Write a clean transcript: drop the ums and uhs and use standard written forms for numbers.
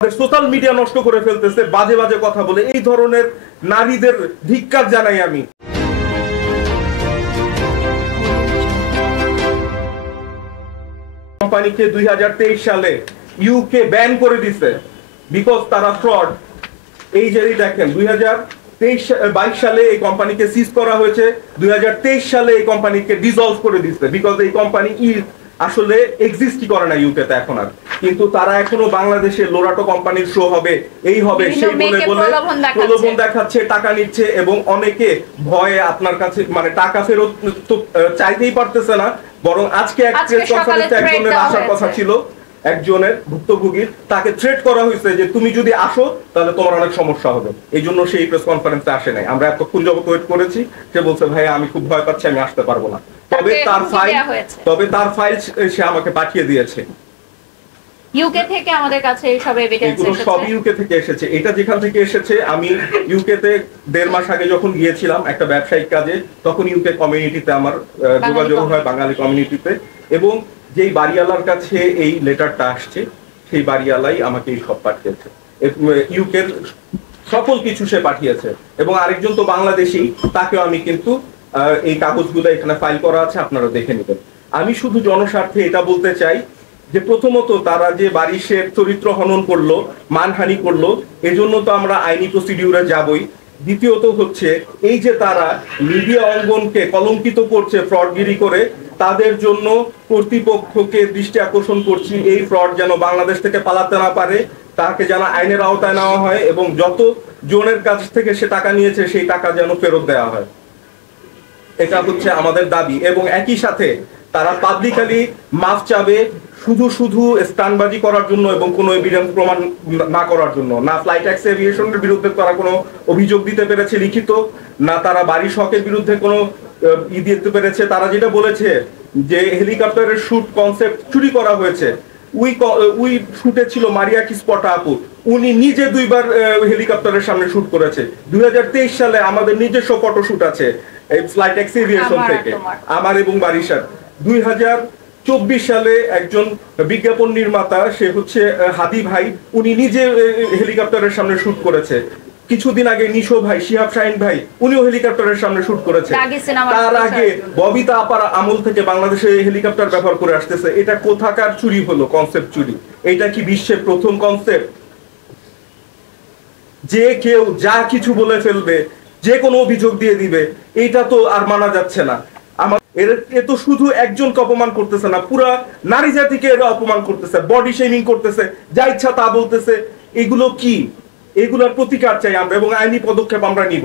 Social media নষ্ট করে ফেলতেছে বাজে বাজে কথা বলে। এই ধরনের নারীদের ধিক্কার জানাই আমি। কোম্পানিকে 2023 সালে ইউকে ব্যান করে দিছে বিকজ তারা ফ্রড। এই যে দেখেন 2022 সালে এই কোম্পানিকে সিজ করা হয়েছে, 2023 সালে এই কোম্পানিকে ডিসলভ করে দিচ্ছে বিকজ এই কোম্পানি আসলে এক্সিস্টই করে না ইউকেতে এখন আর। কিন্তু তারা এখনো বাংলাদেশে লোরাটো কোম্পানির শো হবে, এই হবে সেই বলে বলে প্রলোভন দেখাচ্ছে, টাকা নিচ্ছে এবং অনেকে ভয়ে আপনার কাছে মানে টাকা ফেরত তো চাইতেই পারতেছে না। বরং আজকে এক প্রেস কনফারেন্সে একজনের আসার কথা ছিল, একজনের ভুক্তভোগীর, তাকে থ্রেট করা হয়েছে যে তুমি যদি আসো তাহলে তোমার অনেক সমস্যা হবে। এই জন্য সেই প্রেস কনফারেন্সে আসে নাই। আমরা এতক্ষণ যাবত ওয়েট করেছি, সে বলছে ভাই আমি খুব ভয় পাচ্ছি, আমি আসতে পারবো না। তবে তার ফাইল সে আমাকে পাঠিয়ে দিয়েছে। ইউকে থেকে আমাদের কাছে সব এভিডেন্স এসেছে, সব ইউকে থেকে এসেছে। এটা যেখান থেকে এসেছে, আমি ইউকেতে 1.5 মাস আগে যখন গিয়েছিলাম একটা ব্যবসায়িক কাজে, তখন ইউকে কমিউনিটিতে আমার যোগাযোগ হয়, বাঙালি কমিউনিটিতে, এবং যেই বাড়িওয়ালার কাছে এই লেটারটা আসছে সেই বাড়িওয়ালাই আমাকে এই সব পাঠিয়েছে। ইউকের সকল কিছু সে পাঠিয়েছে। এবং আরেকজন তো বাংলাদেশী, তাকেও আমি কিন্তু এই কাগজগুলো এখানে ফাইল করা আছে, আপনারা দেখে নেবেন। আমি শুধু জনস্বার্থে এটা বলতে চাই যে প্রথমত তারা যে বারিশের চরিত্র হনন করলো, মানহানি করলো, এজন্য তো আমরা আইনি প্রসিডিউরে যাবই। দ্বিতীয়ত হচ্ছে এই যে তারা মিডিয়া অঙ্গনকে কলঙ্কিত করছে ফ্রডগিরি করে, তাদের জন্য কর্তৃপক্ষকে দৃষ্টি আকর্ষণ করছি এই ফ্রড যেন বাংলাদেশ থেকে পালাতে না পারে, তাকে যেন আইনের আওতায় নেওয়া হয় এবং যত জনের কাছ থেকে সে টাকা নিয়েছে সেই টাকা যেন ফেরত দেওয়া হয়। এটা হচ্ছে আমাদের দাবি। এবং একই সাথে তারা পাবলিকালি মাফ চাবে শুধু স্টানবাজি করার জন্য এবং কোনো এভিডেন্স প্রমাণ না করার জন্য। না ফ্লাইট ট্যাক্স এভিয়েশনের বিরুদ্ধে তারা কোনো অভিযোগ দিতে পেরেছে লিখিত, না তারা বাড়ি শখের বিরুদ্ধে কোনো দিতে পেরেছে। তারা যেটা বলেছে যে হেলিকপ্টারের শুট কনসেপ্ট চুরি করা হয়েছে, উই শুটে ছিল মারিয়া কিসপটা আপু, উনি নিজে 2 বার হেলিকপ্টারের সামনে শুট করেছে। 2023 সালে আমাদের নিজস্ব ফটোশুট আছে এই ফ্লাইট ট্যাক্স এভিয়েশন থেকে, আমার এবং বারিশার। 2024 সালে একজন বিজ্ঞাপন নির্মাতা, সে হচ্ছে হাদি ভাই, উনি নিজে হেলিকপ্টারের সামনে শুট করেছে। কিছুদিন আগে নিশো ভাই, শিহাব শাহিন ভাই, উনিও হেলিকপ্টারের সামনে শুট করেছে। তার আগে ববিতা আপার আমল থেকে বাংলাদেশে হেলিকপ্টার ব্যবহার করে আসতেছে। এটা কোথাকার চুরি হলো? কনসেপ্ট চুরি। এটা কি বিশ্বের প্রথম কনসেপ্ট? যে কেউ যা কিছু বলে ফেলবে, যে কোনো অভিযোগ দিয়ে দিবে, এটা তো আর মানা যাচ্ছে না। এ তো শুধু একজনকে অপমান করতেছে না, পুরা নারী জাতিকে এরা অপমান করতেছে, বডি শেমিং করতেছে, যা ইচ্ছা তা বলতেছে। এগুলো কি? এগুলোর প্রতিকার চাই আমরা এবং আইনি পদক্ষেপ আমরা নিব।